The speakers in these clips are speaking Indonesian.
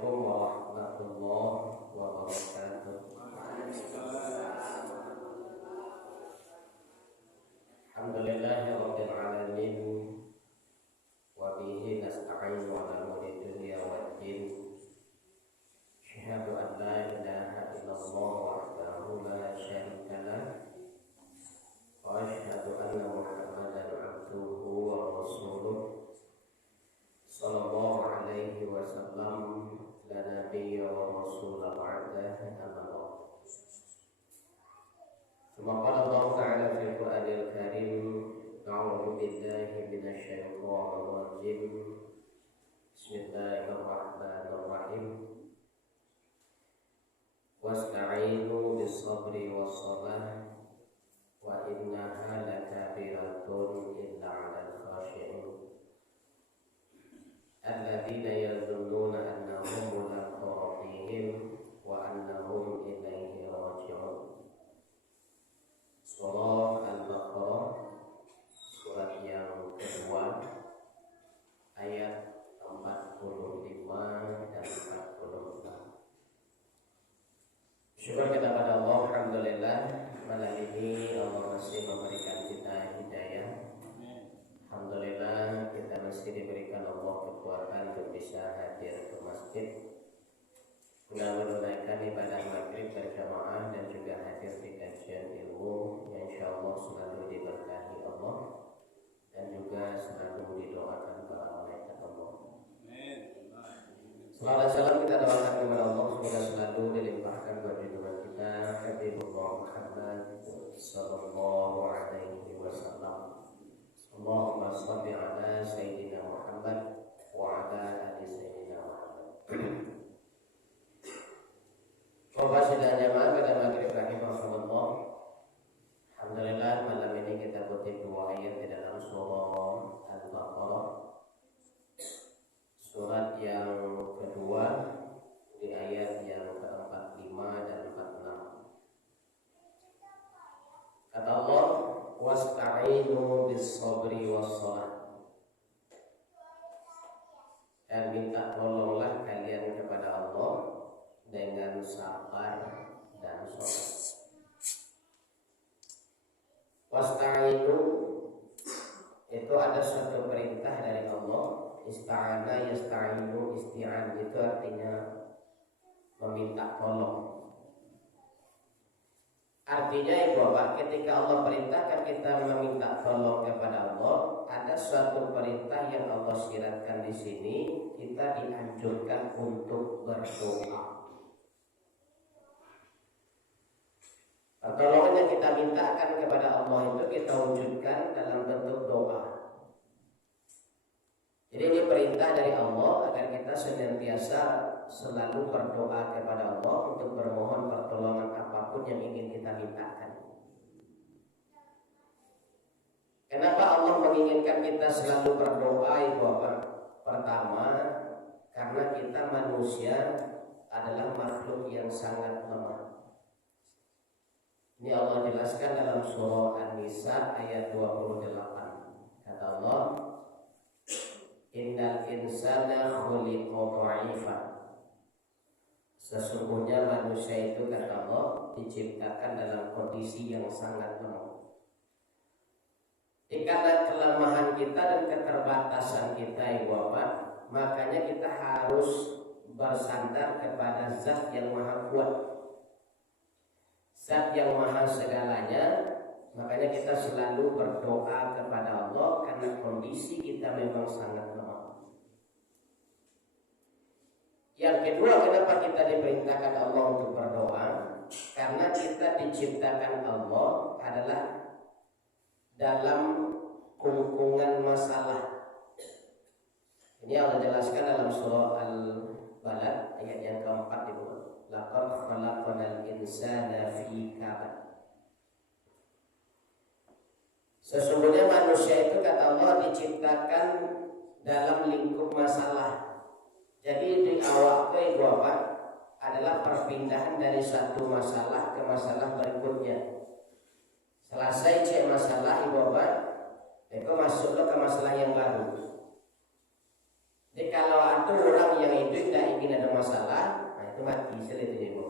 Assalamualaikum warahmatullahi wabarakatuh. Alhamdulillahirabbil alamin wa bihi nasta'inu ala umuri dunya waddin. Asyhadu an la ilaha illallah wahdahu la syarika lah wa asyhadu anna Muhammadan abduhu wa rasuluh sallallahu alaihi wasallam la nabiyya wa rasula ba'dahu amma ba'd. Qala Allah ta'ala fil Qur'anil Karim, a'udzu billahi minasy syaithanir rajim. Bismillahirrahmanirrahim. Wasta'inu bis-sabri was-salah wa innaha lakabiratun illa 'alal khashi'in. Alladzina yazunnuna annahum mulaqu rabbihim wa annahum ilaihi raji'un. Surah Al-Baqarah, surat yang kedua, ayat 45 dan 46. Syukur kita pada Allah, alhamdulillah, malam ini Allah masih memberikan kita hidayah. Alhamdulillah, kita masih diberikan Allah kekuatan untuk bisa hadir ke masjid dengan menunaikan ibadah maghrib berjamaah dan juga hadir di kajian ilmu yang insyaallah selalu diberkahi Allah dan juga selalu didoakan para malaikat Allah. Salam salam kita doakan kepada Allah semoga selalu dilimpahkan junjungan kita Habibullah Muhammad sallallahu alaihi wasallam. Allahumma shalli ala sayyidina Muhammad wa ala ali sayyidina Muhammad. Coba sudah jamaah pada maghrib rahimahullah. Alhamdulillah malam ini kita kutip dua ayat di dalam surah Al-Baqarah, surat yang kedua di ayat yang ke-45 dan 46. Kata Allah, wasta'inu bis-sabri was-salah, dan minta tolonglah kalian kepada Allah dengan sabar dan salat. Wasta'inu itu ada suatu perintah dari Allah. Ista'ana yasta'inu, isti'an itu artinya meminta tolong. Artinya ibu bapak, ketika Allah perintahkan kita meminta tolong kepada Allah, ada suatu perintah yang Allah syaratkan di sini, kita dianjurkan untuk berdoa. Pertolongan yang kita mintakan kepada Allah itu kita wujudkan dalam bentuk doa. Jadi ini perintah dari Allah agar kita senantiasa selalu berdoa kepada Allah untuk bermohon pertolongan apapun yang ingin kita mintakan. Kenapa Allah menginginkan kita selalu berdoa ibu bapak? Pertama, karena kita manusia adalah makhluk yang sangat lemah. Ini Allah jelaskan dalam surah An-Nisa ayat 28. Kata Allah, innal insana khuliqa dha'ifa. Sesungguhnya manusia itu, kata Allah, diciptakan dalam kondisi yang sangat lemah. Karena kelemahan kita dan keterbatasan kita ibu bapak, makanya kita harus bersandar kepada Zat yang Maha Kuat, Zat yang Maha segalanya. Makanya kita selalu berdoa kepada Allah karena kondisi kita memang sangat lemah. Yang kedua, kenapa kita diperintahkan Allah untuk berdoa? Karena kita diciptakan Allah adalah dalam kungkungan masalah. Ini Allah jelaskan dalam surah Al-Balad ayat yang keempat itu. Laqad khalaqnal insana fi kabad. Sesungguhnya manusia itu, kata Allah, diciptakan dalam lingkup masalah. Jadi di awal ibu bapak adalah perpindahan dari satu masalah ke masalah berikutnya. Selesai cek masalah ibu bapak, itu masuklah ke masalah yang baru. Jadi kalau ada orang yang hidup tidak ingin ada masalah, nah itu mati selesai itu.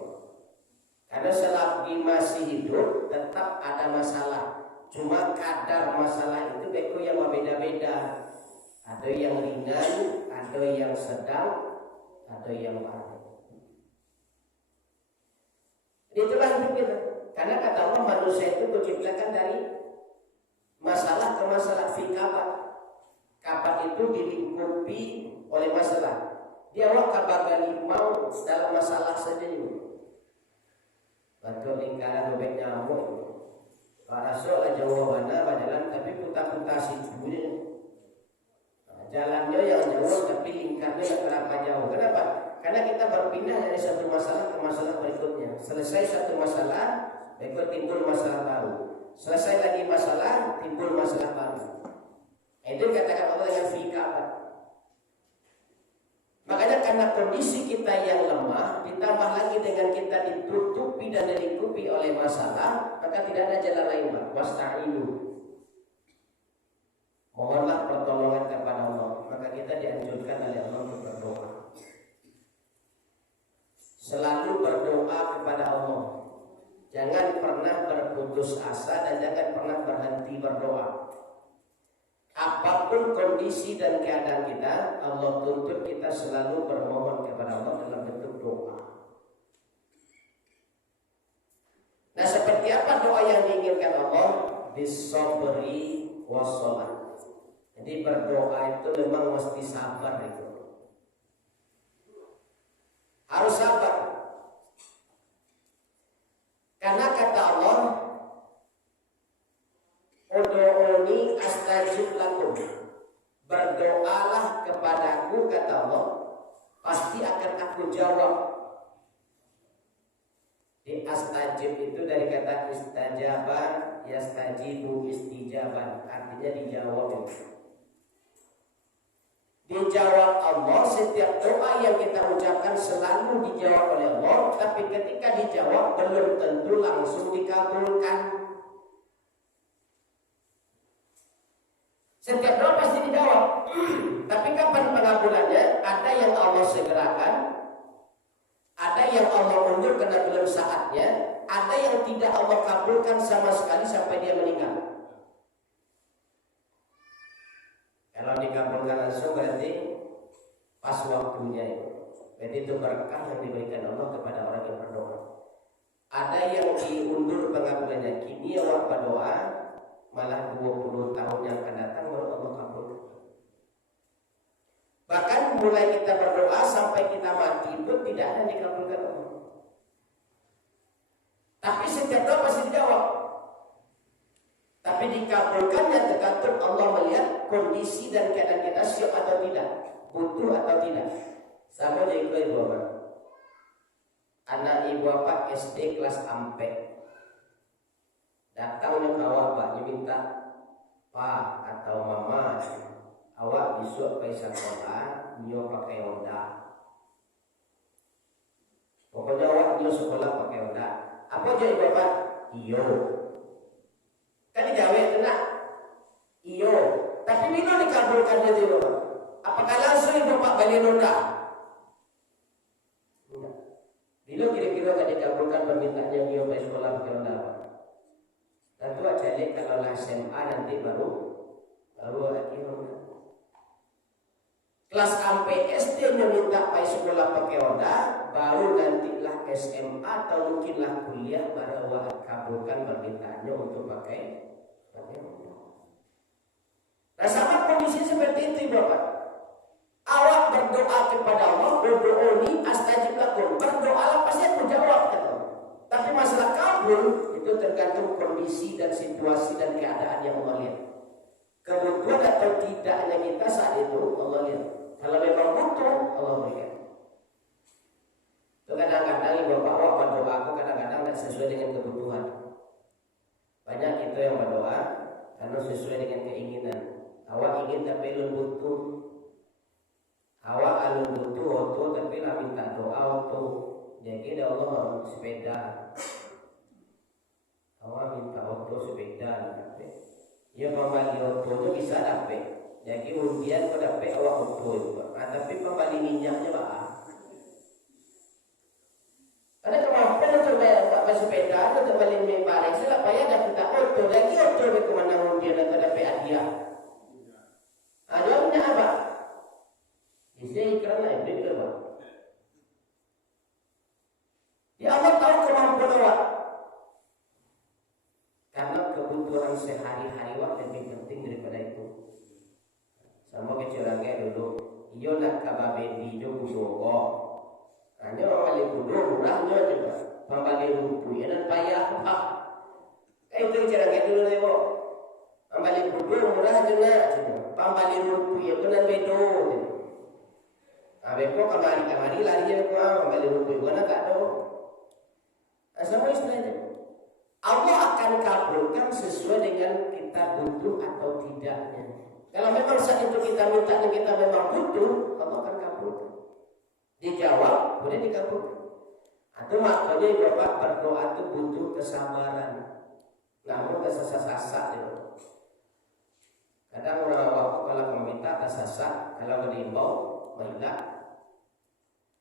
Karena selagi masih hidup tetap ada masalah. Cuma kadar masalah itu beko yang berbeda-beda. Ada yang ringan, ada yang sedang, ada yang berat. Itulah hidup kita. Karena kata Allah manusia itu diciptakan dari masalah ke masalah fi kabat. Kabat itu dilingkupi oleh masalah. Dia kabagali mau dalam masalah saja juga. Batu lingkaran bebek nyamuk. Para soal jawabannya berjalan tapi putar-putar situnya. Jalannya yang jauh tapi lingkarnya yang berapa jauh. Kenapa? Karena kita berpindah dari satu masalah ke masalah berikutnya. Selesai satu masalah, berikut timbul masalah baru. Selesai lagi masalah, timbul masalah baru. Itu katakan Allah dengan fikah. Makanya karena kondisi kita yang lemah, ditambah lagi dengan kita ditutupi dan dilingkupi oleh masalah, maka tidak ada jalan lain, Pak. Wasta'inu. Mohonlah pertolongan kepada Allah. Maka kita dianjurkan oleh Allah untuk berdoa. Selalu berdoa kepada Allah. Jangan pernah berputus asa dan jangan pernah berhenti berdoa. Apapun kondisi dan keadaan kita, Allah tuntut kita selalu bermohon kepada Allah dalam bentuk doa. Nah, seperti apa doa yang diinginkan Allah? Bisobri wassalat. Jadi berdoa itu memang mesti sabar itu. Harus sabar. Karena kata Allah, Ud'uni astajib lakum. Berdoalah kepadaku, kata Allah, pasti akan aku jawab. Di astajib itu dari kata istajaban, yastajibu istijaban, artinya dijawab. Dijawab Allah. Setiap doa yang kita ucapkan selalu dijawab oleh Allah, tapi ketika dijawab belum tentu langsung dikabulkan. Setiap doa pasti dijawab. Tapi kapan pengabulannya? Ada yang Allah segerakan, ada yang Allah undur karena belum saatnya, ada yang tidak Allah kabulkan sama sekali sampai dia meninggal. Kalau dikabulkan langsung berarti pas waktunya itu. Berarti itu berkah yang diberikan Allah kepada orang yang berdoa. Ada yang diundur pengabulannya. Kini awak berdoa, malah 20 tahun yang akan datang baru Allah kabulkan. Bahkan mulai kita berdoa sampai kita mati pun tidak ada yang dikabulkan Allah. Tapi setiap doa pasti dijawab. Tapi dikabulkannya tergantung Allah melihat kondisi dan keadaan kita siap atau tidak, butuh atau tidak. Sama dengan ibu bapak. Anak ibu bapak SD kelas 4. Datangnya ke awak, Pak, dia minta, Pak atau Mama, awak besok pergi sekolah, dia pakai Honda. Pokoknya awak dia sekolah pakai Honda. Apa jadi Bapak? Iyo. Kan dijawab kena. Iyo. Tapi bila dikabulkan dia Bapak? Apakah langsung Bapak balik Honda? Enggak. Bila kira-kira kan dikabulkan permintaannya dia pergi sekolah pakai Honda, Pak? Tentu aja deh kalau SMA nanti baru lagi kelas sampai SD meminta pergi sekolah pakai Honda, baru nantilah SMA atau mungkinlah kuliah baru awak kabulkan permintaannya untuk pakai Honda. Nah, sama kondisi seperti itu Bapak. Awak berdoa kepada Allah, berdoa astajib lakum. Berdoalah pasti aku jawab kata. Tapi masalah kabul itu tergantung kondisi dan situasi dan keadaan yang Allah lihat. Kebutuhan atau tidaknya kita saat itu Allah lihat. Kalau memang butuh, Allah berikan. Itu kadang-kadang ibu bapak berdoa aku kadang-kadang tidak sesuai dengan kebutuhan. Banyak itu yang berdoa karena sesuai dengan keinginan. Awak ingin tapi belum butuh. Awak belum butuh auto tapi lah minta doa auto. Jadi Allah sepeda. Awak minta auto sepeda ya kembali auto itu bisa dapat. Jadi undian kau dapat awak auto juga. Nah, tapi pembali minyaknya Pak. Ada kemampuan untuk bayar sepeda untuk beli minyak barang. Sila bayar dah kita auto lagi auto ke mana dia nak dapat hadiah. Jawabnya apa? Isi iklan lah itu juga Pak. Ya Allah tahu kemampuan awak. Karena kebutuhan sehari-hari awak lebih penting daripada itu. Sama kecurangan dulu. Iyo nak kababe di jo kusogo. Hanya orang balik kudu murahnya juga. Pembalik rupu ya dan payah apa? Itu kecurangan dulu deh bo. Pembalik kudu murah juga. Pembalik rupu ya benar bedo. Abeko kamari lari je ko pembalik rupu mana tak tahu. Sama istilahnya. Allah akan kabulkan sesuai dengan kita butuh atau tidaknya. Kalau memang saat itu kita minta dan kita memang butuh, Allah akan kabulkan. Dijawab, boleh dikabulkan. Atau maknanya Bapak berdoa itu butuh kesabaran. Namun kesasar-sasar itu. Kadang orang waktu kalau meminta kesasar, kalau berimbau, menghilak.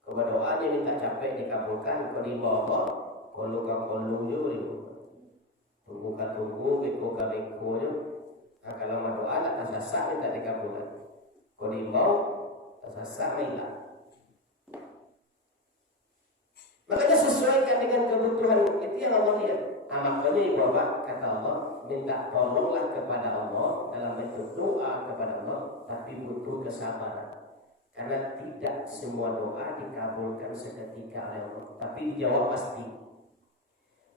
Kalau doanya minta capek dikabulkan, kalau diimbau Allah, kalau juga tunggu beko nah kalau doa nak tersasar minta dikabulkan. Kalau diimbau tersasar minta. Makanya sesuaikan dengan kebutuhan itu yang Allah lihat. Makanya ibu bapak kata Allah minta tolonglah kepada Allah dalam bentuk doa kepada Allah, tapi butuh kesabaran. Karena tidak semua doa dikabulkan seketika oleh Allah, tapi dijawab pasti.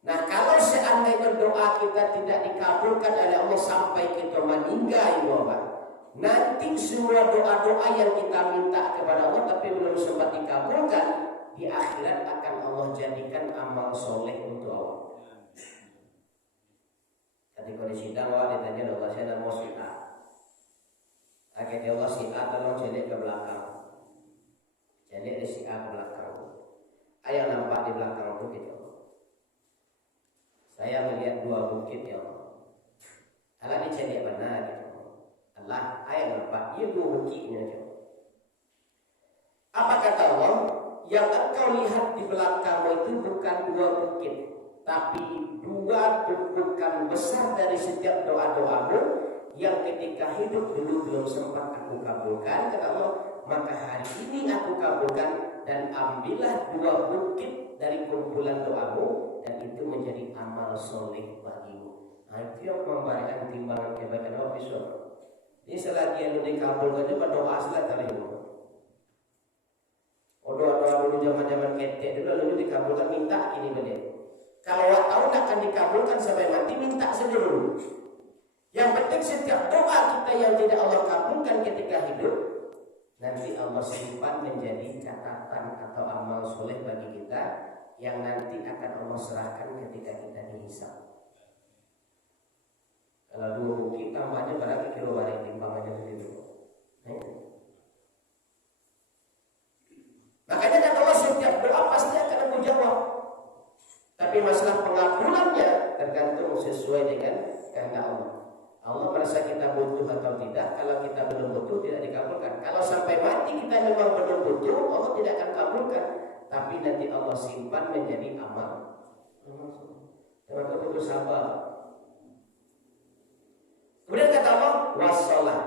Nah kalau seandainya doa kita tidak dikabulkan oleh Allah sampai kita meninggal, Bapak, nanti semua doa-doa yang kita minta kepada Allah tapi belum sempat dikabulkan, di akhirat akan Allah jadikan amal soleh untuk Allah. Ketika di sidang Allah ditanya Allah saya mau si A. Akhirnya Allah si A tolong jelek ke belakang. Jelek di si A ke belakang. Ayah nampak di belakang itu gitu. Saya melihat dua bukit ya Allah. Allah dicari benar gitu. Allah ayat nampak ia dua bukitnya gitu. Apa kata Allah? Yang engkau lihat di belakangmu itu bukan dua bukit, tapi dua tumpukan besar dari setiap doa-doamu yang ketika hidup dulu belum sempat aku kabulkan. Kata Allah, maka hari ini aku kabulkan dan ambillah dua bukit dari kumpulan doamu dan itu menjadi amal soleh bagimu. Nah itu yang memberikan timbangan kebaikan Allah besok. Ini selagi yang dikabulkan itu berdoa selagi kali itu. Doa-doa dulu zaman-zaman ketek dulu lalu dikabulkan minta ini benar. Kalau awak tahu akan dikabulkan sampai mati minta saja dulu. Yang penting setiap doa kita yang tidak Allah kabulkan ketika hidup, nanti Allah simpan menjadi catatan atau amal soleh bagi kita yang nanti akan Allah serahkan ketika kita dihisab. Kalau dua bukit tambahnya berapa kilo balik timbangannya begitu. Makanya kata Allah setiap doa pasti akan aku jawab. Tapi masalah pengabulannya tergantung sesuai dengan kehendak Allah. Allah merasa kita butuh atau tidak. Kalau kita belum butuh tidak dikabulkan. Kalau sampai mati kita memang belum butuh, Allah tidak akan kabulkan. Tapi nanti Allah simpan menjadi amal. Terima kasih sabar. Kemudian kata Allah, wassalah,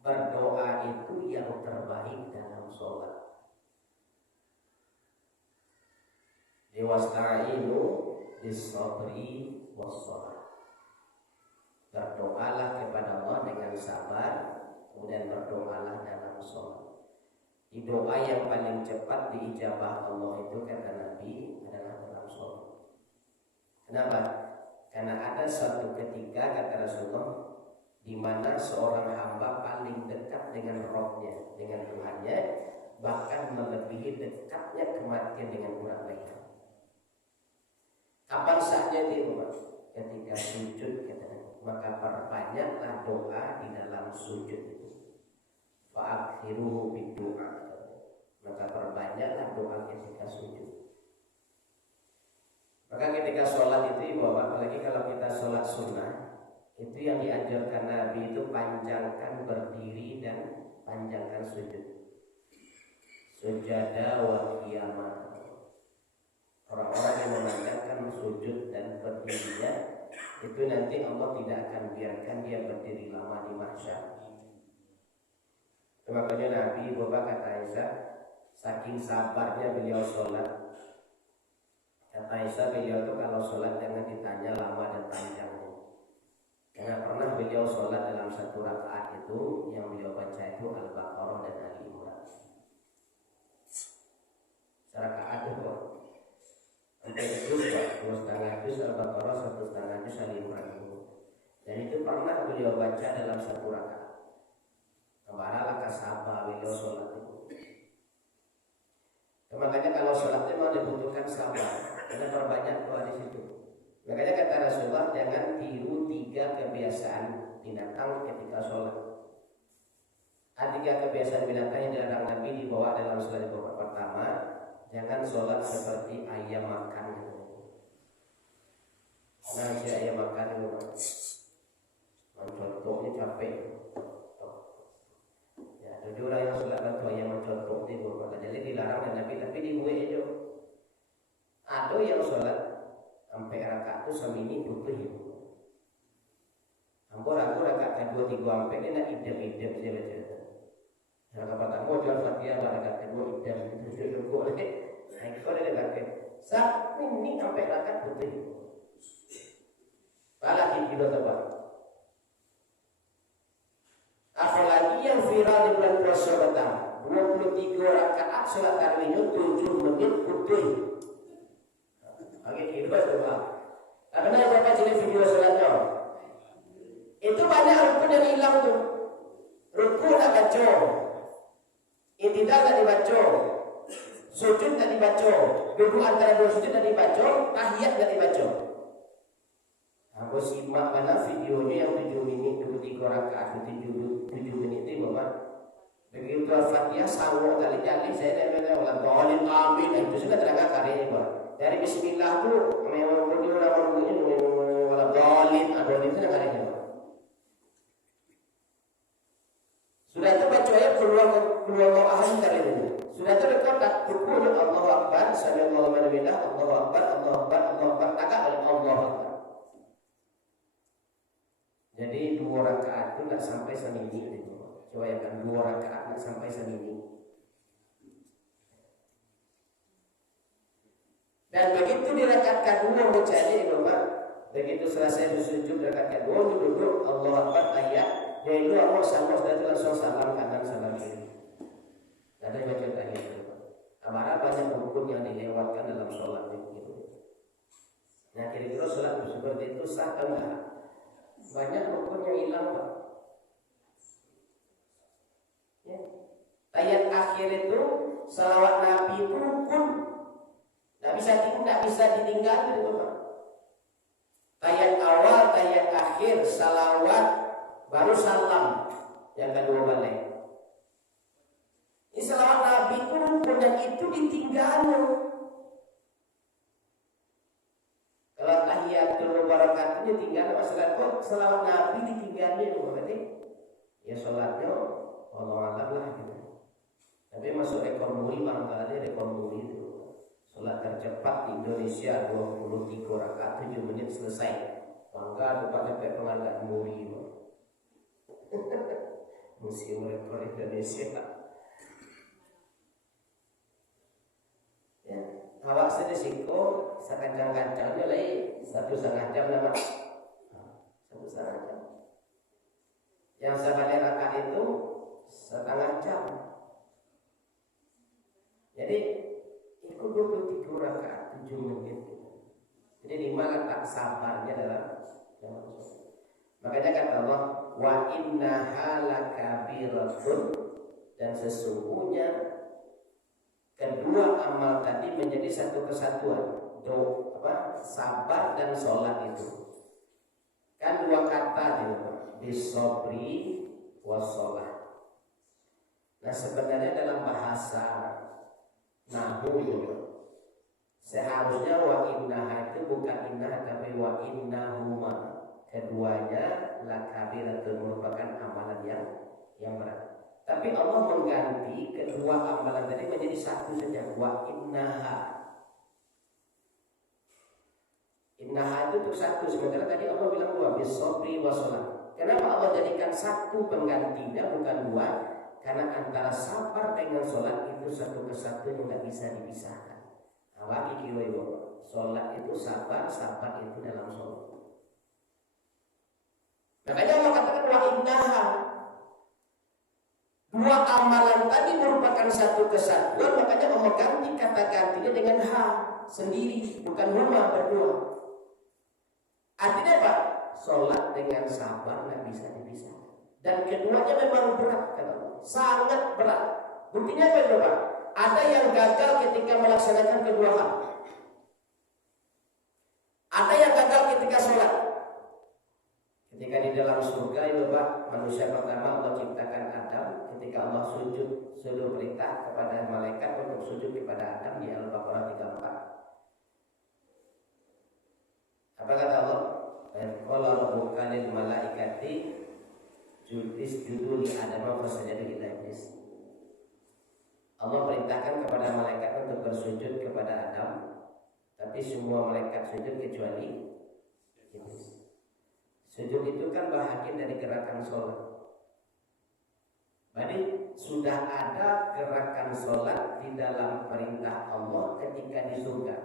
berdoa itu yang terbaik dalam sholat. Wasta'inu bis-sabri was-shalah. Berdoalah kepada Allah dengan sabar, kemudian berdoalah dalam sholat. Di doa yang paling cepat diijabah Allah itu kata Nabi adalah dalam sholat. Kenapa? Karena ada suatu ketika kata Rasulullah di mana seorang hamba paling dekat dengan Rabb-nya, dengan Tuhannya, bahkan melebihi dekatnya kematian dengan orang lain. Kapan saatnya di rumah? Ketika sujud katanya. Maka perbanyaklah doa di dalam sujud itu. Fa'akhiruhu bidu'a. Maka perbanyaklah doa ketika sujud. Maka ketika sholat itu bahwa apalagi kalau kita sholat sunnah, itu yang diajarkan Nabi itu panjangkan berdiri dan panjangkan sujud. sujada wa qiyamah. Orang-orang yang memandangkan sujud dan berdirinya itu nanti Allah tidak akan biarkan dia berdiri lama di mahsyar. Makanya Nabi kata Aisyah, saking sabarnya beliau sholat. Kata Aisyah, beliau itu kalau sholat jangan ditanya lama dan panjangnya. Karena pernah beliau sholat dalam satu rakaat itu yang beliau baca itu Al-Baqarah dan Ali Imran. Serakaat itu sampai juz 2,5 juz Al-Baqarah, 1,5 juz Ali Imran. Dan itu pernah beliau baca dalam satu rakaat. Kembaralah kasabah beliau sholat itu. Makanya kalau sholat itu memang dibutuhkan sabar. Karena perbanyak doa di situ. Makanya kata Rasulullah, jangan tiru 3 kebiasaan binatang ketika sholat. Ada 3 kebiasaan binatang yang dilarang Nabi dibawa dalam sholat itu. Pertama, jangan sholat seperti ayam makan. Nah, si ayam makan itu mencontohnya capek. Ya, jadi orang yang sholat itu ayam mencontoh itu. Jadi dilarang dan Nabi, tapi dibuat itu. Ada yang sholat sampai rakaat itu semini putih. Ampun aku rakaat kedua 3 sampai ini nak idam-idam saya baca. Rakaat pertama jual Fatihah, rakaat kedua idam itu cukup lagi. Nah itu ada rakaat. Saat ini sampai rakaat putih. Apalagi kita tebak. Apalagi yang viral di bulan puasa datang 23 rakaat sholat tarawihnya 7 menit putih. Oke, kita coba. Karena berapa jenis video sholatnya? Itu banyak rukun yang hilang tuh. Rukun tak baca, i'tidal tak dibaca, sujud tak dibaca, duduk antara 2 sujud tak dibaca, tahiyat tak dibaca. Aku simak mana videonya yang 7 menit, 23 rakaat, 7 menit itu bapak. Begitu Al-Fatihah sanggup kali jali saya dah bilang Allah amin. Itu sudah terangkat karyanya bapak. Dari bismillah tu memang beliau nama bunyinya wala dalil ada di sana karyanya. Sudah itu baca ayat keluar ahli karyanya. Sudah itu rekod tak rukun Allahu Akbar, sallallahu alaihi wasallam, Allahu Akbar, Allahu Akbar, Allahu Akbar, takak oleh Allahu Akbar. Jadi 2 rakaat itu tak sampai semini. Coba ya kan 2 rakaat tak sampai semini. Dan begitu di rakaat kedua bacanya Bapak, begitu selesai bersujud rakaat kedua duduk Allahu Akbar tahiyat, yaitu Allah sama sudah langsung salam kanan salam kiri. Ada baca tahiyat. Amarah banyak rukun yang dilewatkan dalam sholat itu. Nah kira-kira sholat seperti itu sah atau enggak? Banyak rukun yang hilang Pak. Ya. Tahiyat akhir itu salawat Nabi itu rukun. Tidak bisa ditinggalkan itu Pak. Tahiyat awal, tahiyat akhir, salawat, baru salam. Yang kedua balik. Ini salawat Nabi itu rukun dan itu ditinggalkan. Kalau tahiyatul barakatuh ditinggalkan, masalah kok salawat Nabi ditinggalkan berarti ya sholatnya Allah alam lah gitu. Tapi masuk rekor muri barangkali rekor muri itu. Sholat tercepat di Indonesia 23 rakaat 7 menit selesai. Bangga dapat dapat penghargaan muri. Museum rekor Indonesia. Ya, awak sedesiko sekancang-kancangnya lagi 1,5 jam nama. 1,5 jam. Yang sahabat rakaat itu 1,5 jam. Jadi itu 23 rakaat 7 menit. Jadi di mana tak sabarnya dalam makanya kata Allah wa innaha lakabiratun, dan sesungguhnya kedua amal tadi menjadi satu kesatuan. Sabar dan sholat itu kan 2 kata bisobri washolat. Nah sebenarnya dalam bahasa nahwu seharusnya wa innaha itu bukan innaha tapi wa innahuma. Keduanya lakabiratun merupakan amalan yang berat. Tapi Allah mengganti kedua amalan tadi menjadi satu saja. Wa innaha. Innaha itu untuk satu. Sementara tadi Allah bilang dua. Bisobri wa sholat. Kenapa Allah jadikan satu penggantinya bukan dua? Karena antara sabar dengan sholat itu satu kesatuan yang tidak bisa dipisahkan. Awaki kiwai sholat itu sabar, sabar itu dalam sholat. Makanya Allah katakan wa innaha. Dua amalan tadi merupakan satu kesatuan, makanya Allah ganti kata gantinya dengan ha sendiri, bukan huma berdua. Artinya apa? Sholat dengan sabar tidak bisa dipisahkan. Dan keduanya memang berat, kata Allah. Sangat berat. Buktinya apa coba? Ada yang gagal ketika melaksanakan kedua hal. Ada yang gagal ketika sholat. Ketika di dalam surga itu Pak, manusia pertama Allah ciptakan Adam. Ketika Allah suruh perintah kepada malaikat untuk sujud kepada Adam di Al-Baqarah 34. Apa kata Allah? Qala rabbuka lil malaikati isjudu li Adam fasajadu illa iblis. Allah perintahkan kepada malaikat untuk bersujud kepada Adam, tapi semua malaikat sujud kecuali iblis. Sujud itu kan bahagian dari gerakan sholat. Jadi sudah ada gerakan sholat di dalam perintah Allah ketika di surga.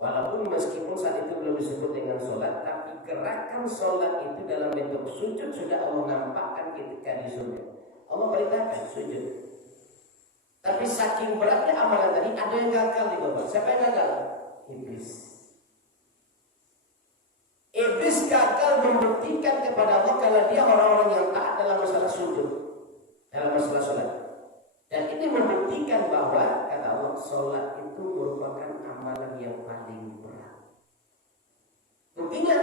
Walaupun meskipun saat itu belum disebut dengan sholat, tapi gerakan sholat itu dalam bentuk sujud sudah Allah nampakkan ketika di surga. Allah perintahkan sujud. Tapi saking beratnya amalan tadi, ada yang gagal di bawah. Siapa yang gagal? Iblis. Iblis gagal membuktikan kepada Allah kalau dia orang-orang yang taat dalam masalah sujud, dalam masalah sholat. Dan ini membuktikan bahwa kata Allah, sholat itu merupakan amalan yang paling berat. Buktinya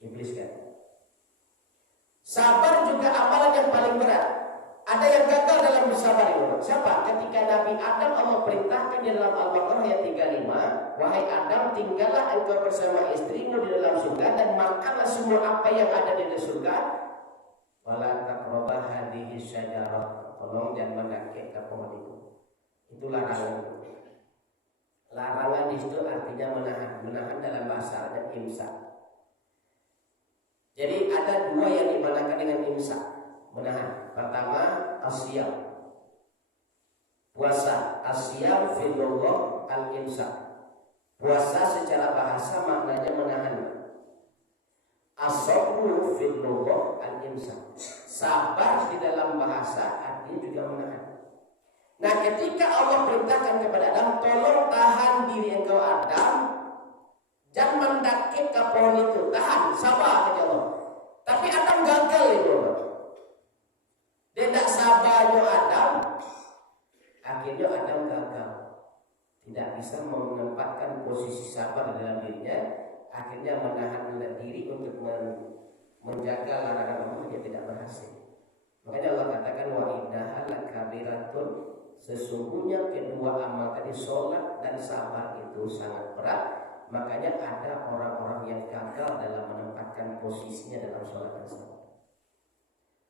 iblis kan. Sabar juga amalan yang paling berat. Ada yang gagal dalam bersabar itu. Siapa? Ketika Nabi Adam Allah perintahkan di dalam Al-Baqarah ayat 35, wahai Adam, tinggallah engkau bersama istrimu di dalam surga dan makanlah semua apa yang ada di dalam surga. Wala taqrabah hadhihi syajarah. Tolong jangan mendaki ke pohon itu. Itu larangan. Larangan di situ artinya menahan dalam bahasa ada imsak. Jadi ada dua yang dimanakan dengan imsak, menahan. Pertama asyam, puasa. Asyam fil lugha al-imsak. Puasa secara bahasa maknanya menahan. As-sabru fil lugha al-imsak. Sabar di dalam bahasa artinya juga menahan. Nah, ketika Allah perintahkan kepada Adam, tolong tahan diri engkau Adam, jangan mendaki ke pohon itu, tahan, sabar kata Allah. Tapi Adam gagal itu. Dia tidak sabarnya Adam, akhirnya Adam gagal. Tidak bisa menempatkan posisi sabar dalam dirinya, akhirnya menahan diri untuk menjaga larangan Allah, dia tidak berhasil. Makanya Allah katakan wa innaha lakabiratun, sesungguhnya kedua amal tadi sholat dan sabar itu sangat berat. Makanya ada orang-orang yang gagal dalam menempatkan posisinya dalam sholat dan sabar.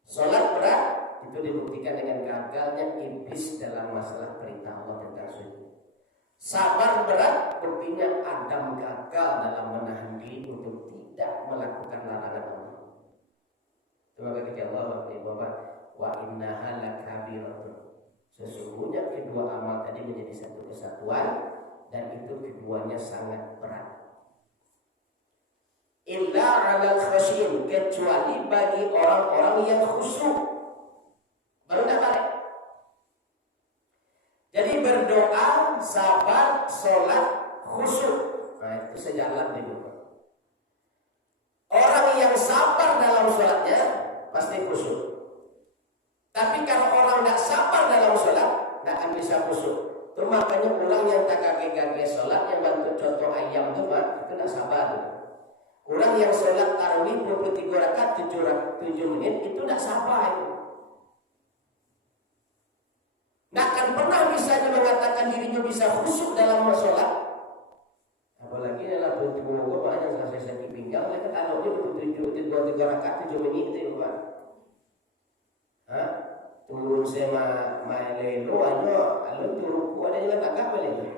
Sholat berat itu dibuktikan dengan gagalnya iblis dalam masalah perintah Allah tentang sujud. Sabar berat buktinya Adam gagal dalam menahan diri untuk tidak melakukan larangan Allah. Terima kasih Allah wa innaha lakabiratun. Sesungguhnya kedua amal tadi menjadi satu kesatuan dan itu keduanya sangat berat. Illa 'alal khasyin, kecuali bagi orang-orang yang khusyuk. Baru dapat. Jadi berdoa, sabar, sholat, khusyuk. Nah, itu sejalan dulu. Orang yang sabar dalam sholatnya pasti khusyuk. Tapi kalau orang tidak sabar dalam sholat, tidak akan bisa khusyuk. Itu makanya orang yang tak kaki-kaki sholat, yang bantu contoh ayam itu tidak sabar. Orang yang sholat tarawih 23 rakaat 7 menit itu tidak sabar itu. Tidak akan pernah bisa mengatakan dirinya bisa khusyuk dalam sholat. Apalagi dalam tujuh banyak selesai sakit pinggang, mereka taruhnya 23 rakaat 7 menit itu kan. turun sama mailelo ayo alun turun kuat aja tak apa itu.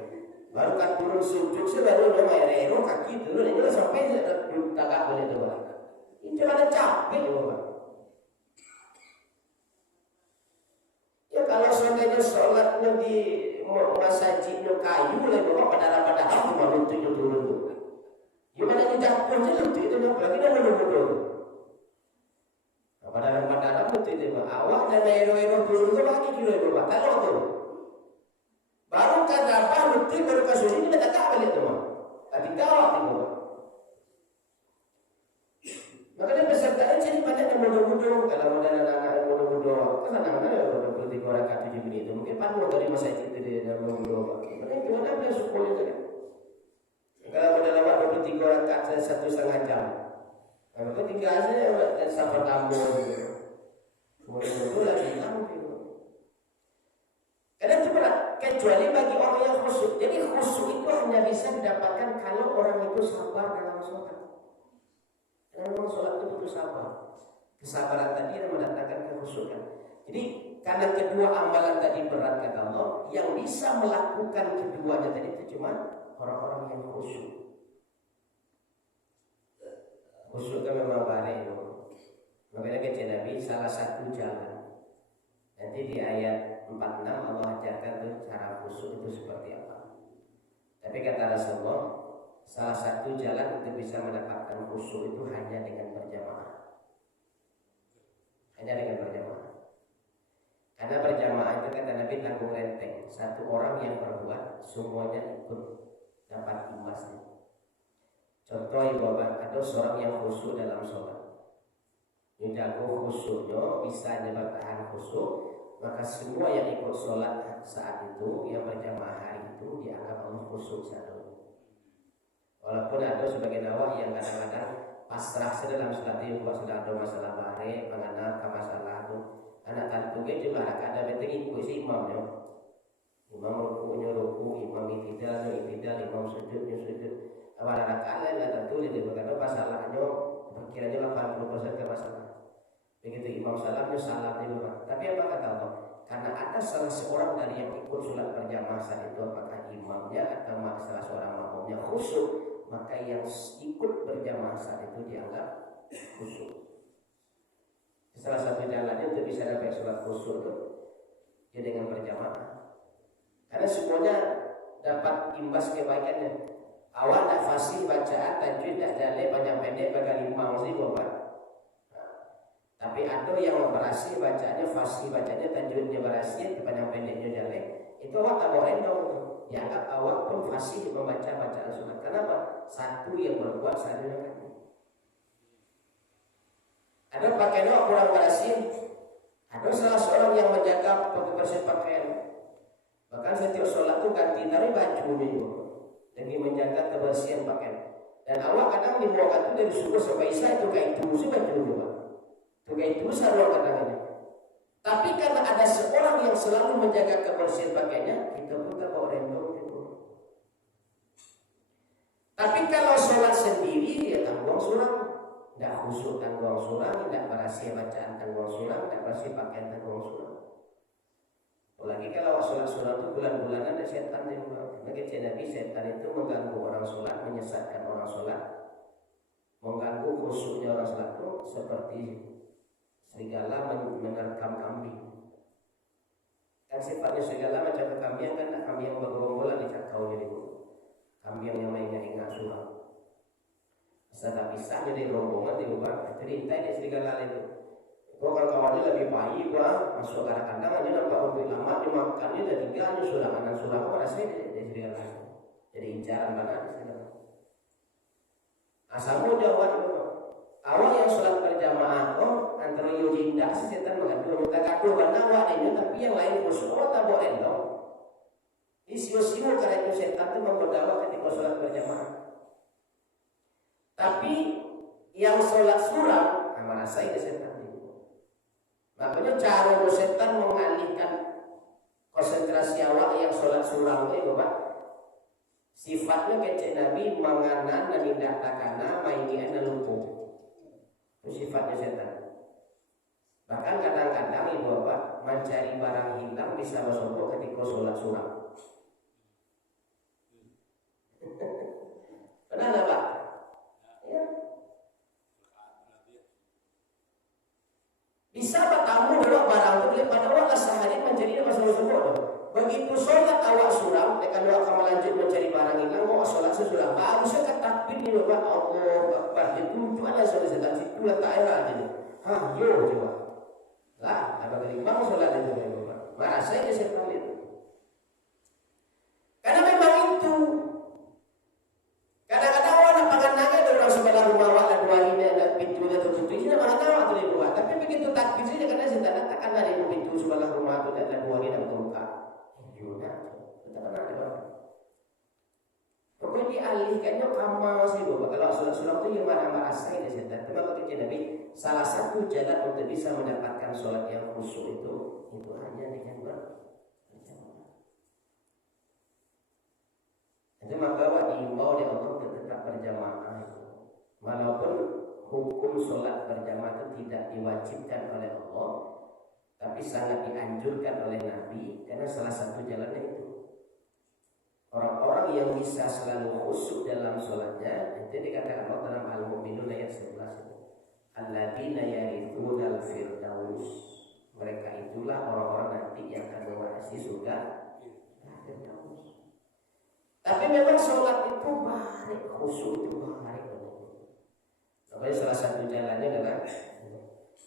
Baru kan turun sujud baru lo mailelo kaki turun aja sampai tak apa itu. Itu ada capek Bapak. Ya kalau seandainya sholatnya di masjidnya kayu lah Bapak pada cuma lututnya turun tuh. Gimana kita jatuhnya lutut itu lagi dah bodoh. Pada lutut itu awak dan ero turun tu lagi kilo Bapak. Kalau tu baru kan apa lutut baru kasih ini kita tak balik tu Bapak. Tapi gawat itu Bapak. Makanya peserta jadi banyak yang bodoh-bodoh. Kalau modal anak-anak yang bodoh-bodoh, kan anak-anak berarti orang kata di itu. Mungkin panuh dari masa itu dia dalam bodoh. Makanya gimana dia sekolah itu kan? Kalau modal awak 23 orang kata 1,5 jam. Kalau itu 3 saja dan sampai tambah. Bodoh lagi tahu. Karena itu berat. Kecuali bagi orang yang khusyuk. Jadi khusyuk itu hanya bisa didapatkan kalau orang itu sabar dalam sholat. Dan memang sholat itu butuh sabar. Kesabaran tadi yang mendatangkan kekhusyukan. Jadi karena kedua amalan tadi berat kata Allah, yang bisa melakukan keduanya tadi itu cuma orang-orang yang khusyuk. Khusyuk kan memang baik. Makanya kata Nabi salah satu jalan. Nanti di ayat 46 Allah ajarkan tuh cara khusyuk itu seperti apa. Tapi kata Rasulullah, salah satu jalan untuk bisa mendapatkan khusyuk itu hanya dengan berjamaah. Hanya dengan berjamaah. Karena berjamaah itu kata Nabi tanggung renteng. Satu orang yang berbuat semuanya ikut dapat imbasnya. Contoh Bapak, ada seorang yang khusyuk dalam sholat. Ini jago khusyuknya bisa bertahan khusyuk, maka semua yang ikut sholat saat itu yang berjamaah hari itu dianggap Allah khusyuk satu. Walaupun ada sebagian awak yang kadang-kadang pasrah dalam sholat itu, sudah ada masalah bare, mengenal ke masalah itu, anak tantu itu juga ada penting ikut si imamnya. Imam rukunya ruku, imam itidal, imam sujudnya sujud. Awal rakaat lain tentu jadi berkata masalahnya perkiranya 80% ke masalah. Begitu imam salamnya salam di rumah. Tapi apa kata Allah? Karena ada salah seorang dari yang ikut sholat berjamaah saat itu, apakah imamnya atau salah seorang makmumnya khusyuk, maka yang ikut berjamaah saat itu dianggap khusyuk. Salah satu jalannya untuk bisa dapat sholat khusyuk itu ya dengan berjamaah. Karena semuanya dapat imbas kebaikannya. Awak tak fasih bacaan, tajwid tak jaleh, panjang pendek bagi 5 Bapak. Tapi ada yang berhasil bacanya fasih, bacanya tajwidnya berhasil, panjang pendeknya jaleh. Itu awak tak boleh dong. Dianggap awak pun fasih membaca bacaan sunat. Kenapa? Satu yang berbuat satu yang kan. Ada pakaian awak kurang berhasil. Ada salah seorang yang menjaga kebersihan pakaian. Bahkan setiap sholat itu ganti dari bajunya demi menjaga kebersihan pakaian. Dan awak kadang dibawa itu dari subuh sampai isya itu kain tubuh bajunya. Itu kain tubuh sarung kadang-kadang. Tapi karena ada seorang yang selalu menjaga kebersihan pakaiannya, kita pun tak bawa rendong gitu. Tapi kalau sholat sendiri ya tanggung surang, tidak khusyuk tanggung surang, tidak berhasil bacaan tanggung surang, tidak berhasil pakaian tanggung surang. Apalagi kalau sholat surang itu bulan-bulanan ada setan yang bagi Nabi, setan itu mengganggu orang sholat, menyesatkan orang sholat, mengganggu khusyuknya orang sholat itu seperti serigala menerkam kambing. Kan sifatnya serigala macam kambing kan, kambing yang bergerombolan dicakau jadi kambing yang mainnya ingat surang. Setelah pisah jadi rombongan diubah, terintai di serigala itu. Kau kalau kawannya lebih baik, gua masuk ke arah kandang aja nampak untuk lama dimakannya dan 3 aja surang kanan surang kau rasanya di serigala. Jadi incaran banget di serigala. Asalmu jawab itu. Awal yang sholat berjamaah, antara yujinda setan mengadu, minta gaduh banawa ini, tapi yang lain khusus tak boleh dong. Isiu-siu karena itu setan itu memperdawa ketika sholat berjamaah. Tapi yang sholat surang, mana saya setan itu. Makanya cara setan mengalihkan konsentrasi awak yang sholat surang itu, Bapak. Sifatnya kecil Nabi menganan dan tidak takana maingian dan lumpuh. Itu sifatnya setan. Bahkan kadang-kadang ibu bapak mencari barang hilang bisa masuk ketika sholat surah. Benar nggak Pak? Ya. Bisa bertamu dulu barang itu daripada awak sehari mencari masalah semua. Begitu sholat awak suram, kalau akan melanjut mencari barang hilang, awak sholat sesudah. Harusnya kan takbir ni Pak, Allah Akbar. Itu ada sholat situ letak air aja. Yo coba. Lah, apa kali bang sholat itu Pak? Marah saya setan itu. Karena memang itu. Kadang-kadang orang pangan naga ada orang sebelah rumah awak dan dua ini ada pintunya tertutup. Ini memang tahu tu dia. Tapi begitu takbir saja kadang setan takkan ada pintu sebelah rumah tu dan dua ini dan buka. Juga, kita kan ada. Pokoknya dialihkannya kamar sih Bapak. Kalau sholat itu yang marah-marah saya di setan. Tapi kata Nabi, salah satu jalan untuk bisa mendapatkan sholat yang khusyuk itu hanya dengan berjamaah. Itu maka awak diimbau oleh Allah untuk tetap berjamaah. Walaupun hukum sholat berjamaah itu tidak diwajibkan oleh Allah, tapi sangat dianjurkan oleh Nabi karena salah satu jalannya itu. Orang-orang yang bisa selalu khusyuk dalam sholatnya itu dikatakan Allah dalam Al-Mu'minun ayat 11 itu. Alladzina yarithunal firdaus. Mereka itulah orang-orang nanti yang akan mewarisi surga Firdaus. Tapi memang sholat itu baik, khusyuk itu baik. Tapi salah satu jalannya adalah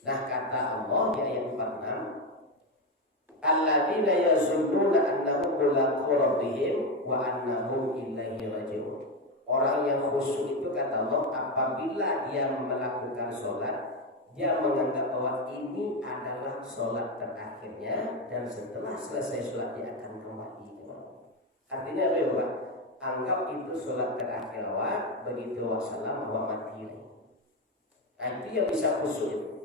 kata Allah di ayat 46, alladzina yazunnuna annahum mulaqu rabbihim wa annahum ilaihi raji'un. Orang yang khusyuk itu kata Allah apabila dia melakukan sholat, dia menganggap bahwa ini adalah sholat terakhirnya dan setelah selesai sholat dia akan kembali. Artinya apa ya Pak? Anggap itu sholat terakhir awak, begitu wassalam awak mati. Nah itu yang bisa khusyuk.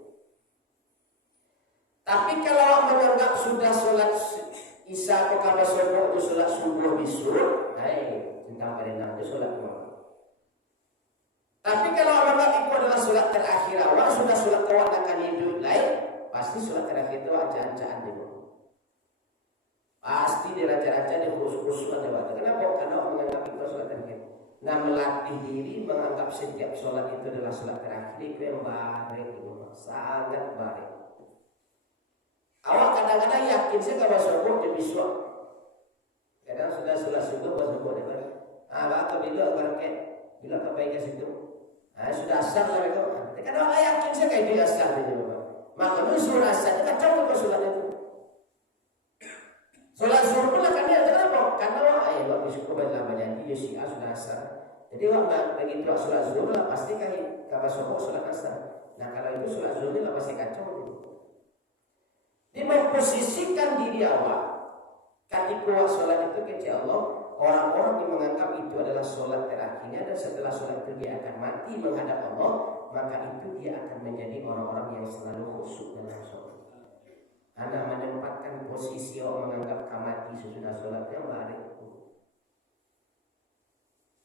Tapi kalau menganggap sudah sholat isya atau kabar subuh atau sholat subuh bisul, tentang perintah itu sholat malam. Tapi kalau menganggap itu adalah sholat terakhir awal, sudah sholat awal akan hidup lain, pasti sholat terakhir itu aja-ajaan dulu. Pasti diraja-raja di khusus ada waktu. Kenapa? Karena menganggap itu sholat terakhir. Nah melatih diri menganggap setiap sholat itu adalah sholat terakhir itu yang baik, sangat baik. Awak kadang-kadang yakin saya kalau subuh dia besok. Kadang sudah subuh pas subuh dia balik. Apa bila berket bila kebaik ke situ. Sudah asar lah itu. Kadang orang yakin saya kayak dia asar dia juga. Maka itu suruh asar dia kacau ke sholat itu. Sholat zuhur pun akan dia kenapa? Karena awak waktu subuh dalam janji ya si sudah asar. Jadi awak begitu sholat zuhur lah pasti kali kalau subuh sholat asar. Nah kalau itu sholat zuhur lah pasti kacau. Dia memposisikan diri awak ketika sholat itu kepada Allah. Orang-orang yang menganggap itu adalah sholat terakhirnya dan setelah sholat itu dia akan mati menghadap Allah, maka itu dia akan menjadi orang-orang yang selalu khusyuk dalam sholat. Anda menempatkan posisi orang menganggap mati sesudah sholat yang baik itu.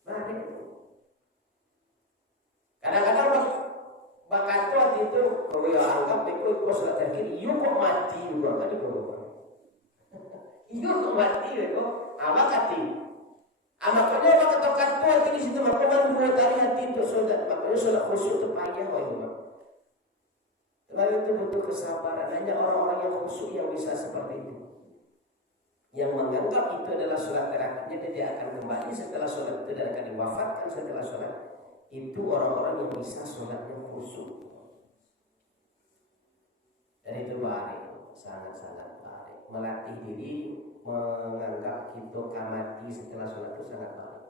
Baik itu. Kadang-kadang bakal waktu itu kalau yang anggap ikut sholat terakhir, you kok mati juga kan itu. You kok mati itu, apa kati? Makanya apa ketokan tu hati di situ makanya buat dari hati itu sholat, makanya sholat khusyuk itu payah wah. Lalu itu butuh kesabaran. Hanya orang-orang yang khusyuk yang bisa seperti itu. Yang menganggap itu adalah sholat terakhirnya dan dia akan kembali setelah sholat itu dan akan diwafatkan setelah sholat. Itu orang-orang yang bisa sholatnya khusyuk. Dan itu baik, sangat-sangat baik. Melatih diri menganggap kita mati setelah sholat itu sangat baik.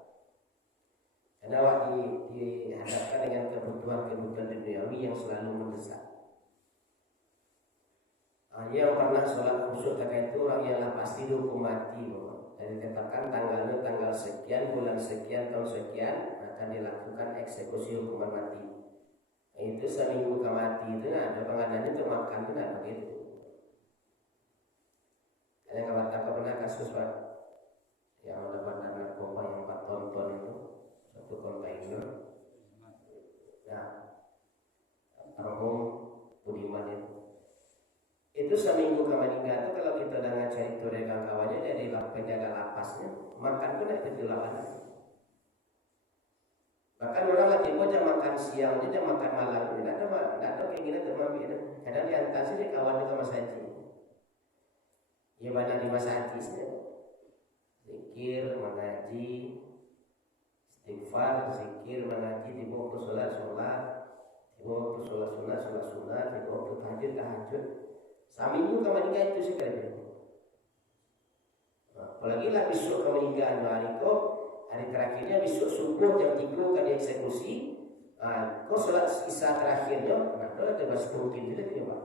Karena awak dihadapkan dengan kebutuhan-kebutuhan duniawi yang selalu mendesak. Yang pernah sholat khusyuk terkait itu orang yang pasti dihukum mati. Dan dikatakan tanggalnya tanggal sekian, bulan sekian, tahun sekian akan dilakukan eksekusi hukuman mati. Itu seminggu ke mati itu ada pengadaannya itu makan itu tidak begitu. Ada kabar pernah kasus Pak yang dapat narkoba yang 4 ton itu satu kontainer. Nah, almarhum Budiman itu seminggu ke meninggal makan pun ada kejelasan. Bahkan orang lagi jam makan siang, jam makan malam, tidak ada keinginan termampi. Kadang diantar sih kawan juga Mas Haji. Ya banyak di Mas Haji sih. Zikir, mengaji, istighfar, zikir, mengaji, dibawa ke sholat, dibawa ke sholat sunat, dibawa ke tahajud. Saminggu kemeninggal itu sih kali. Apalagi lah besok kemeninggal hari terakhirnya besok subuh jam 3 kan dieksekusi. Kau sholat isya terakhirnya, ada masih mungkin tidak dia Pak.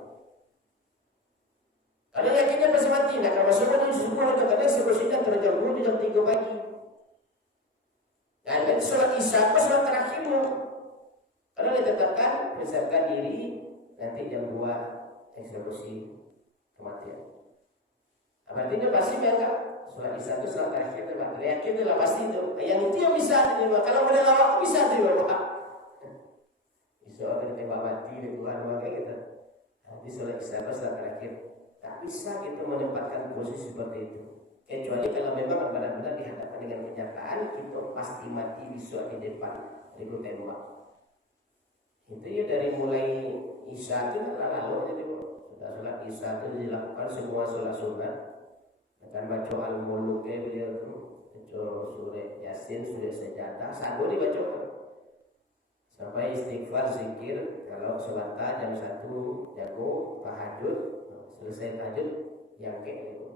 Ada yakinnya pasti mati, nak kalau masuk di subuh itu kadang eksekusinya antara jam 2 jam 3 pagi. Dan sholat isya kau sholat terakhirnya. Kalau ditetapkan persiapkan diri nanti jam 2 eksekusi kematian. Artinya pasti dianggap sholat isya itu sholat terakhir teman. Yakin itulah pasti itu. Yang itu yang bisa diterima. Kalau model lawak bisa diterima. Bisa ada tembak mati di Tuhan maka kita. Nanti sholat isya itu sholat terakhir. Tak bisa kita menempatkan posisi seperti itu. Kecuali kalau memang benar-benar dihadapkan dengan kenyataan kita pasti mati besok di depan itu tembak. Itu ya dari mulai isya itu lalu jadi sholat isya itu dilakukan semua sholat sunat. Akan baca al-muluk beliau itu baca surah Yasin, surah Sajadah, sanggup dibaca sampai istighfar, zikir. Kalau sholat jam 1 jago tahajud, selesai tahajud yang kayak itu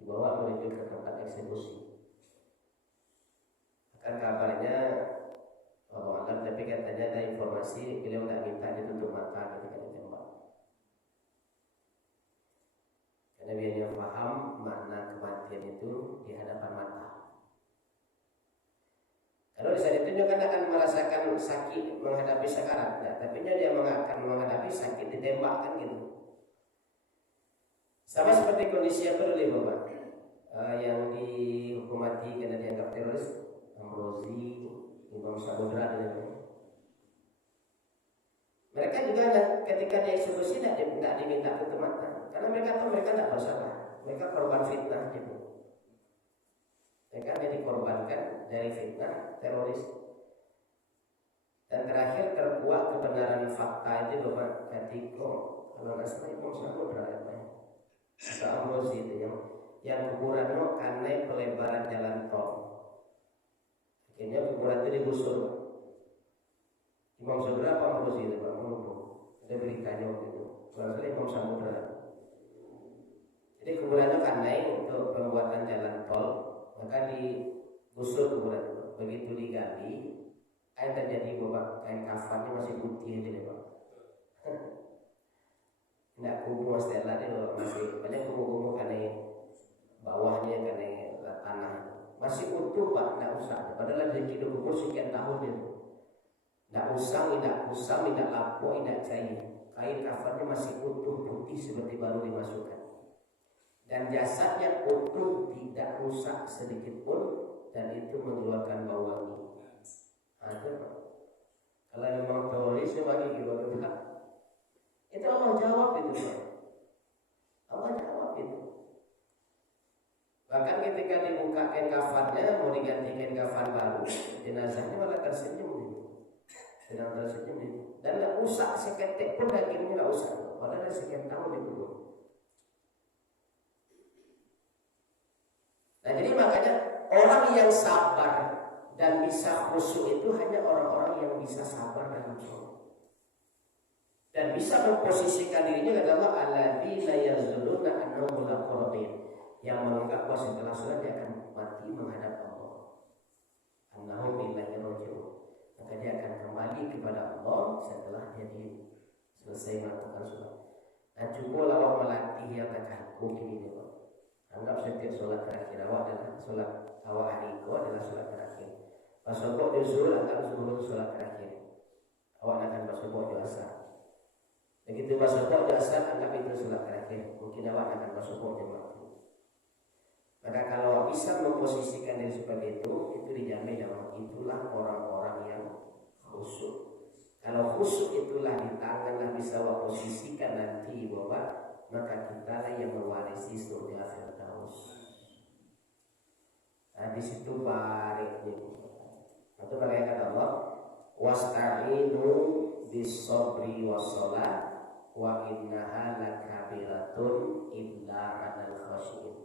dibawa menuju ke tempat eksekusi. Akan kabarnya Allah Alam, tapi katanya ada informasi beliau nggak minta ditutup mata ketika ditembak. Karena dia paham makna kematian itu di hadapan mata. Kalau di saat itu dia kan akan merasakan sakit menghadapi sakarat, nah, tapi dia akan menghadapi sakit ditembak kan gitu. Sama seperti kondisi apa dulu Bapak? Yang dihukum mati karena dianggap teroris, Amrozi, Imam Samudra dan lain-lain. Mereka juga ketika dieksekusi tidak diminta tutup mata. Karena mereka tahu mereka tidak bersalah, mereka korban fitnah gitu. Mereka hanya dikorbankan dari fitnah teroris. Dan terakhir terkuat kebenaran fakta itu Bapak ketika kalau nggak salah Imam Samudra Amrozi itu yang kuburannya karena pelebaran jalan tol. Akhirnya kuburan itu digusur. Imam Samudra apa Amrozi itu Pak? Ada beritanya waktu itu. Kalau salah Imam Samudra. Jadi kuburannya kan naik untuk pembuatan jalan tol, maka digusur kuburan itu. Begitu digali, yang terjadi bahwa kain kafannya masih putih aja Pak. Tidak kumuh setelah itu masih banyak kumuh karena bawahnya karena tanah masih utuh Pak, tidak usah. Padahal dari hidup kubur sekian tahun itu, tidak usang, tidak lapuk, tidak cair. Kain kafannya masih utuh putih seperti baru dimasukkan. Dan jasadnya utuh, tidak rusak sedikit pun, dan itu mengeluarkan bau wangi. Ada Pak. Kalau memang teroris bagi gimana Pak? Itu Allah jawab itu Pak. Allah jawab itu. Bahkan ketika dibuka kain kafannya mau diganti kain kafan baru, jenazahnya malah tersenyum gitu. Sedang tersenyum gitu. Dan tidak rusak seketik pun dagingnya tidak usah. Padahal sekian tahun dikubur. Nah jadi makanya orang yang sabar dan bisa khusyuk itu hanya orang-orang yang bisa sabar dalam sholat dan bisa memposisikan dirinya adalah alladzina yazununa annahum mulaqu rabbihim, yang menganggap bahwa setelah sholat dia akan mati menghadap Allah. Annahum ilaihi raji'un, maka dia akan kembali kepada Allah setelah dia selesai melakukan sholat. Nah cukup awak melatih yang takahku ini Pak. Anggap setiap sholat terakhir awak adalah sholat awal hari itu adalah sholat terakhir. Pas sokok zuhur anggap zuhur sholat terakhir. Awak akan pas sokok asar. Begitu pas sokok asar anggap itu sholat terakhir. Mungkin awak akan pas sokok maghrib. Maka kalau bisa memposisikan diri seperti itu dijamin bahwa itulah orang-orang yang khusyuk. Kalau khusyuk itulah di tanganlah bisa awak posisikan nanti bahwa maka kita lah yang mewarisi surga Firdaus. di situ bariknya. Itu makanya kata Allah, wasta'inu bis-sabri was-shalah wa innaha lakabiratun illa 'alal khashiyin.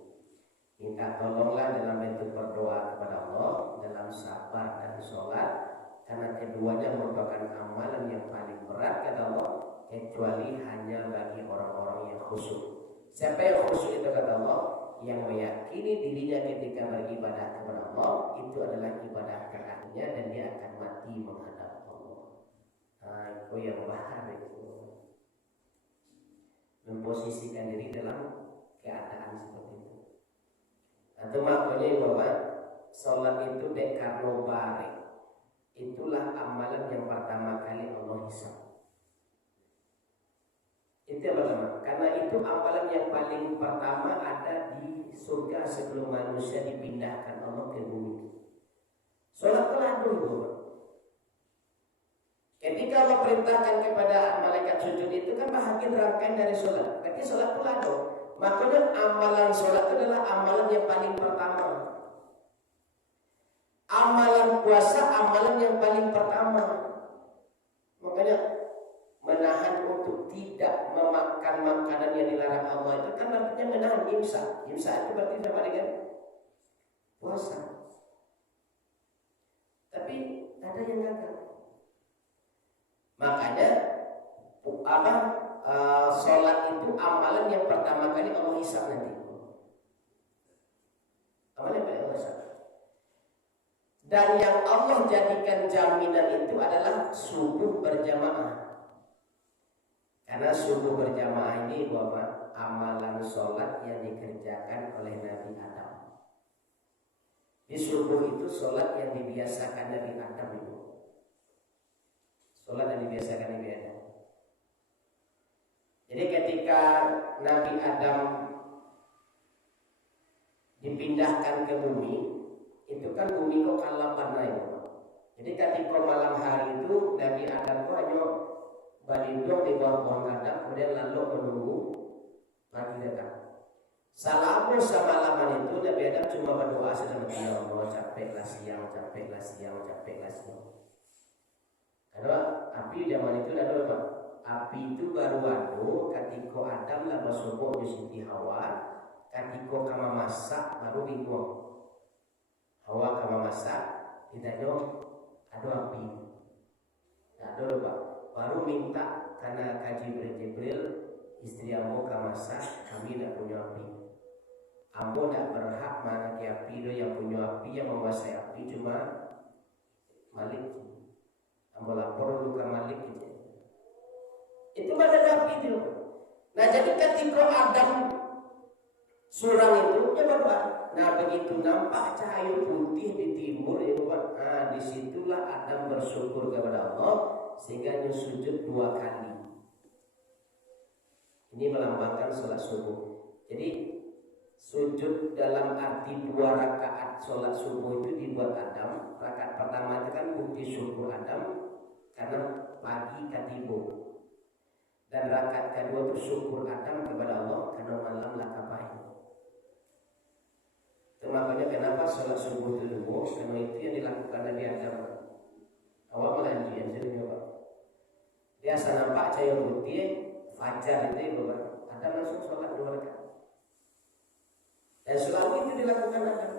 Minta tolonglah dalam bentuk berdoa kepada Allah dalam sabar dan sholat, karena keduanya merupakan amalan yang paling berat kata Allah, kecuali hanya bagi orang-orang yang khusyuk. Siapa yang khusyuk itu kata Allah? Yang meyakini dirinya ketika beribadah kepada Allah itu adalah ibadah terakhirnya dan dia akan mati menghadap Allah. Itu yang bahar itu, memposisikan diri dalam keadaan seperti itu. Atau makanya Bapak, sholat itu dekarno bare. Itulah amalan yang pertama kali Allah hisab. Itu yang pertama. Karena itu amalan yang paling pertama ada di surga sebelum manusia dipindahkan Allah ke bumi. Sholat peladu Bapak. Ketika Allah perintahkan kepada malaikat sujud itu kan bahagian rangkaian dari sholat. Berarti sholat peladu. Makanya amalan sholat itu adalah amalan yang paling pertama. Amalan puasa amalan yang paling pertama. Makanya menahan untuk tidak memakan makanan yang dilarang Allah itu kan artinya menahan imsak. Imsak itu berarti sama dengan puasa. Tapi ada yang gagal. Makanya sholat itu amalan yang pertama kali Allah hisab nanti. Amalan yang Allah hisab. Dan yang Allah jadikan jaminan itu adalah subuh berjamaah. Karena subuh berjamaah ini Bapak, amalan sholat yang dikerjakan oleh Nabi Adam. Di subuh itu sholat yang dibiasakan Nabi Adam itu. Sholat yang dibiasakan Nabi Adam. Jadi ketika Nabi Adam dipindahkan ke bumi, itu kan bumi kok kalah panai. Jadi ketika malam hari itu Nabi Adam kok hanya balindong di bawah pohon kadang, kemudian lalu menunggu pagi datang. Selama semalaman itu Nabi Adam cuma berdoa sedang ya Allah, capeklah siang, capeklah siang, capeklah siang. Karena api zaman itu ada apa? Api itu baru ada ketika Adam lah bersubuh di Siti Hawa, ketika kama masak baru bingung. Hawa kama masak, tidak ada api. Tak ada apa? Baru minta karena kaji Jibril, istri ambo kama masak, kami tidak punya api. Ambo tidak berhak mana ke api itu yang punya api, yang menguasai api cuma Malik. Ambo lapor dulu ke Malik gitu. Itu pada api itu. Nah jadi ketika Adam surang itu dia berdoa. Nah begitu nampak cahaya putih di timur itu Pak. Nah disitulah Adam bersyukur kepada Allah sehingga dia sujud 2 kali. Ini melambangkan sholat subuh. Jadi sujud dalam arti 2 rakaat sholat subuh itu dibuat Adam. Rakaat pertama itu kan bukti syukur Adam karena pagi katibu. Dan rakaat kedua itu syukur Adam kepada Allah karena malam lakapai. Itu makanya kenapa sholat subuh itu dulu, karena itu yang dilakukan Nabi Adam. Awal melanjutkan jadi Bapak. Dia asal nampak cahaya putih, fajar itu Bapak. Adam langsung sholat 2 rakaat. Dan selalu itu dilakukan Adam.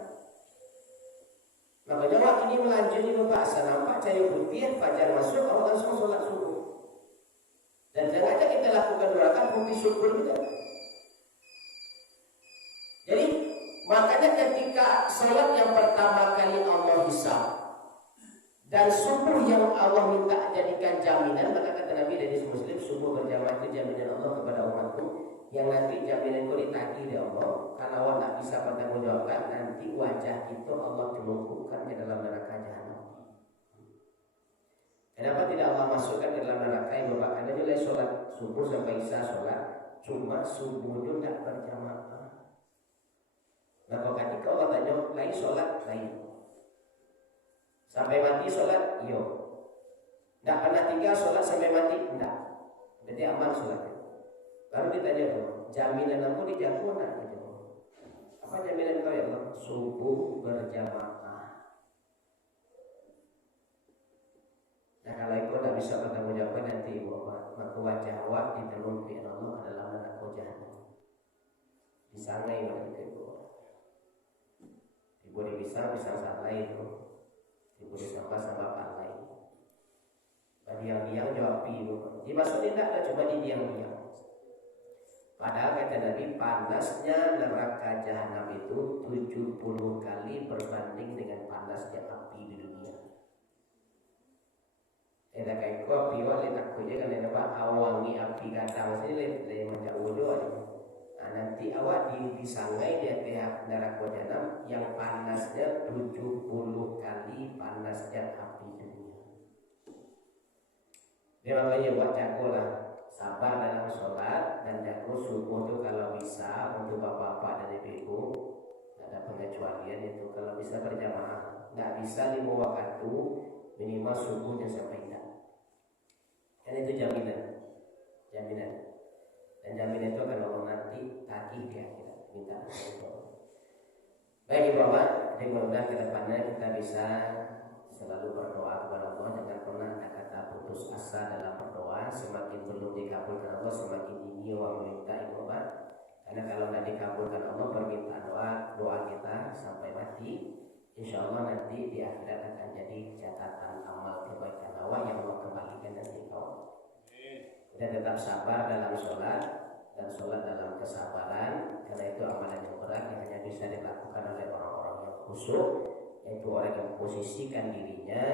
Makanya waktu ini melanjutkan Bapak, asal nampak cahaya putih, fajar masuk, awal langsung sholat subuh. Dan sengaja kita lakukan 2 rakaat bukti syukur kita. Jadi makanya ketika sholat yang pertama kali Allah hisab dan subuh yang Allah minta jadikan jaminan, maka kata Nabi dari Muslim, subuh berjamaah itu jaminan Allah kepada umatku yang nanti jaminan itu ditagih oleh Allah. Karena Allah tidak bisa bertanggungjawabkan, nanti wajah itu Allah celupkan ke dalam neraka jahanam. Kenapa tidak Allah masukkan ke dalam neraka yang Bapak? Karena mulai sholat subuh sampai isya sholat, cuma subuhnya tidak berjamaah. Nah kalau ketika Allah tanya, lain sholat, lain. Sampai mati sholat, iya. Tidak pernah tinggal sholat sampai mati, tidak. Jadi aman sholatnya. Baru ditanya, jaminan aku dijago nak? Apa jaminan kau ya Allah? Subuh berjamaah. Nah kalau itu tidak bisa bertanggung jawab nanti maka wajah awak ditelumpi Allah adalah anak jahanam. Disangai begitu ibu. Ibu bisa salah itu. Ibu sama palai. Diam-diam jawab ibu. Dimaksudnya tidak ada cuma di diam-diam. Padahal kata Nabi panasnya neraka jahanam itu 70 kali berbanding dengan panasnya api di dunia. Ada kayak kopi wali takutnya kan ada apa awangi api kadang sini lebih macam udah. Nah, nanti awak disangai dia pihak neraka jahanam yang panasnya 70 kali panasnya api dunia. Dia makanya buat cakulah. Sabar dalam sholat dan jago subuh itu kalau bisa untuk bapak-bapak dan ibu ada pengecualian itu kalau bisa berjamaah, nggak bisa 5 waktu minimal subuhnya sampai tidak. Kan itu jaminan dan jaminan itu akan Allah nanti tagih dia kita minta. Baik bapak, mudah-mudahan ke depannya kita bisa selalu berdoa kepada Allah, jangan pernah ada kata putus asa dalam berdoa. Semakin belum dikabulkan Allah semakin tinggi orang meminta ibadah. Karena kalau tidak dikabulkan Allah permintaan doa kita sampai mati, insya Allah nanti di akhirat akan jadi catatan amal kebaikan awak yang Allah kembalikan nanti kau. Dan tetap sabar dalam sholat dan sholat dalam kesabaran, karena itu amalan yang berat yang hanya bisa dilakukan oleh orang-orang yang khusyuk, yaitu orang yang memposisikan dirinya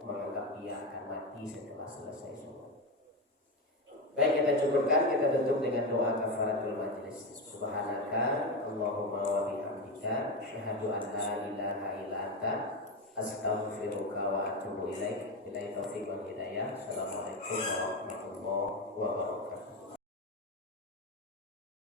menganggap dia akan mati setelah selesai sholat. Baik, kita cukupkan, kita tutup dengan doa kafaratul majlis. Subhanaka Allahumma wa bihamdika asyhadu an la ilaha illa anta astaghfiruka wa atubu ilaik. Billahi taufiq wal hidayah. Assalamualaikum warahmatullahi wabarakatuh.